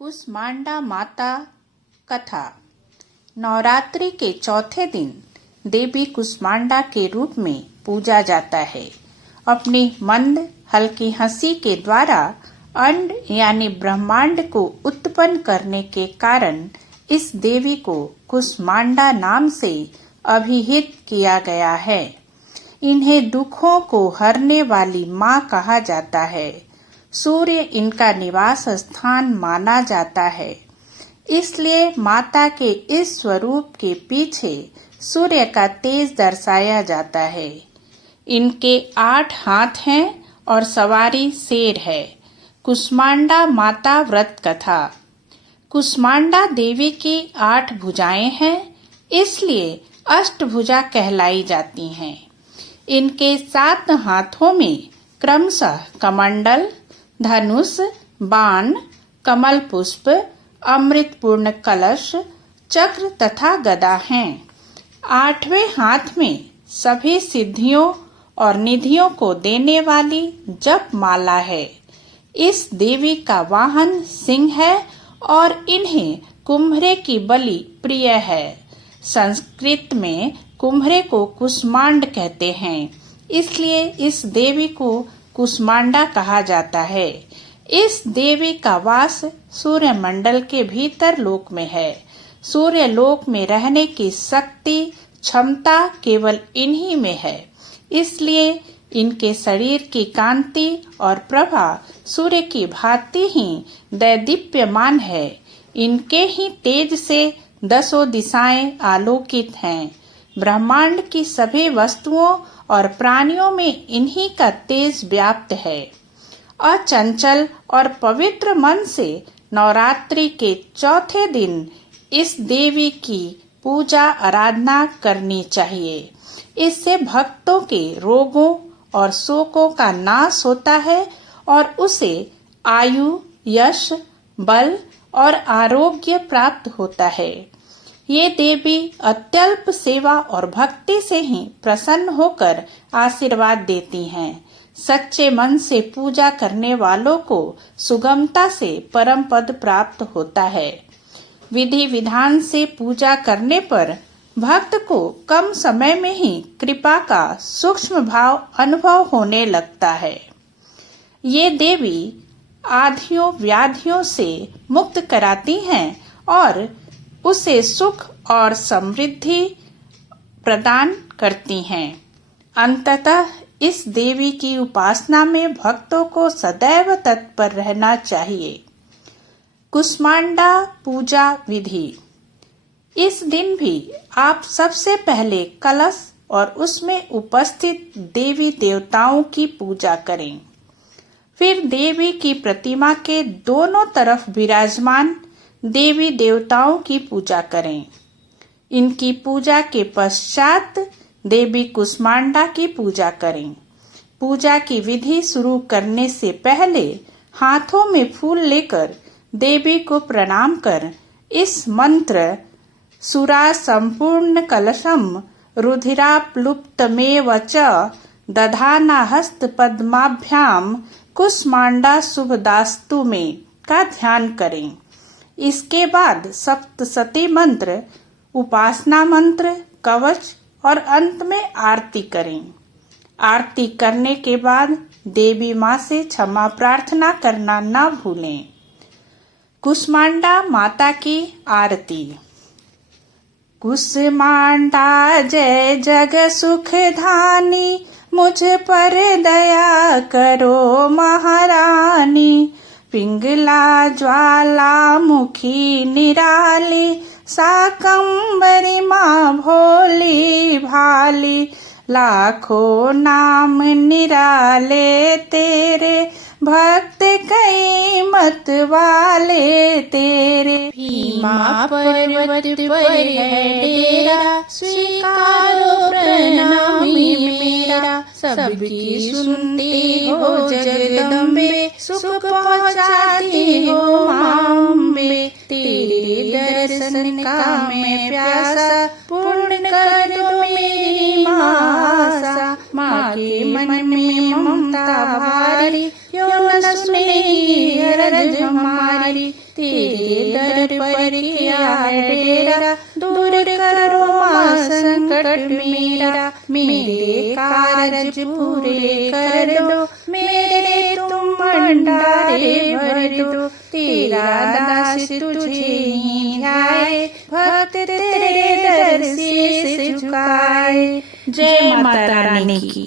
कुसमांडा माता कथा। नवरात्रि के चौथे दिन देवी कुसमांडा के रूप में पूजा जाता है। अपनी मंद हल्की हंसी के द्वारा अंड यानी ब्रह्मांड को उत्पन्न करने के कारण इस देवी को कुसमांडा नाम से अभिहित किया गया है। इन्हें दुखों को हरने वाली माँ कहा जाता है। सूर्य इनका निवास स्थान माना जाता है, इसलिए माता के इस स्वरूप के पीछे सूर्य का तेज दर्शाया जाता है। इनके 8 हाथ हैं और सवारी शेर है। कुसमांडा माता व्रत कथा। कुसमांडा देवी की 8 भुजाएं हैं, इसलिए अष्टभुजा कहलाई जाती हैं। इनके 7 हाथों में क्रमशः कमंडल, धनुष, बाण, कमल पुष्प, अमृतपूर्ण कलश, चक्र तथा गदा हैं। 8वें हाथ में सभी सिद्धियों और निधियों को देने वाली जप माला है। इस देवी का वाहन सिंह है और इन्हें कुम्भरे की बलि प्रिय है। संस्कृत में कुम्भरे को कुसमांड कहते हैं, इसलिए इस देवी को कुसमांडा कहा जाता है। इस देवी का वास सूर्य मंडल के भीतर लोक में है। सूर्य लोक में रहने की शक्ति क्षमता केवल इन्हीं में है, इसलिए इनके शरीर की कांति और प्रभा सूर्य की भांति ही दैदीप्यमान है। इनके ही तेज से 10 दिशाएं आलोकित हैं। ब्रह्मांड की सभी वस्तुओं और प्राणियों में इन्हीं का तेज व्याप्त है। अचंचल और पवित्र मन से नवरात्रि के चौथे दिन इस देवी की पूजा आराधना करनी चाहिए। इससे भक्तों के रोगों और शोकों का नाश होता है और उसे आयु, यश, बल और आरोग्य प्राप्त होता है। ये देवी अत्यल्प सेवा और भक्ति से ही प्रसन्न होकर आशीर्वाद देती हैं। सच्चे मन से पूजा करने वालों को सुगमता से परम पद प्राप्त होता है। विधि विधान से पूजा करने पर भक्त को कम समय में ही कृपा का सूक्ष्म भाव अनुभव होने लगता है। ये देवी आधियों व्याधियों से मुक्त कराती हैं और उसे सुख और समृद्धि प्रदान करती हैं। अंततः इस देवी की उपासना में भक्तों को सदैव तत्पर रहना चाहिए। कुसमांडा पूजा विधि। इस दिन भी आप सबसे पहले कलश और उसमें उपस्थित देवी देवताओं की पूजा करें। फिर देवी की प्रतिमा के दोनों तरफ विराजमान देवी देवताओं की पूजा करें। इनकी पूजा के पश्चात देवी कुसमांडा की पूजा करें। पूजा की विधि शुरू करने से पहले हाथों में फूल लेकर देवी को प्रणाम कर इस मंत्र सुरा संपूर्ण कलशम रुधिराप्लुप्तमेव च दधाना हस्त पद्माभ्याम कुसमांडा शुभदास्तु में का ध्यान करें। इसके बाद सप्तशती मंत्र, उपासना मंत्र, कवच और अंत में आरती करें। आरती करने के बाद देवी माँ से क्षमा प्रार्थना करना न भूलें। कुसमांडा माता की आरती। कुसमांडा जय जग सुख धानी, मुझ पर दया करो महारानी। पिंगला ज्वाला मुखी निराली, शाकंभरी माँ भोली भाली। लाखों नाम निराले तेरे, भक्त कई मत वाले तेरे। भीमा पर्वत पर है डेरा, स्वीकारो प्रणामी मेरा। सबकी सुनती हो जगदम्बे, सुख पहुँचाती हो माम्बे। तेरे दर्शन का मैं प्यासा, पूर्ण कर दो मेरी मासा। माँ के मन में ममता भारी, क्यों न सुने अरज हमारी। हमारी, तेरे दर पर किया है डेरा, दूर करो माँ संकट मेरा, मेरे कारज पूरे कर दो, मेरे तुम भंडारे भर दो, तेरा दास तुझे ही ध्याए, भक्त तेरे दर शीश झुकाए। जय माता रानी की।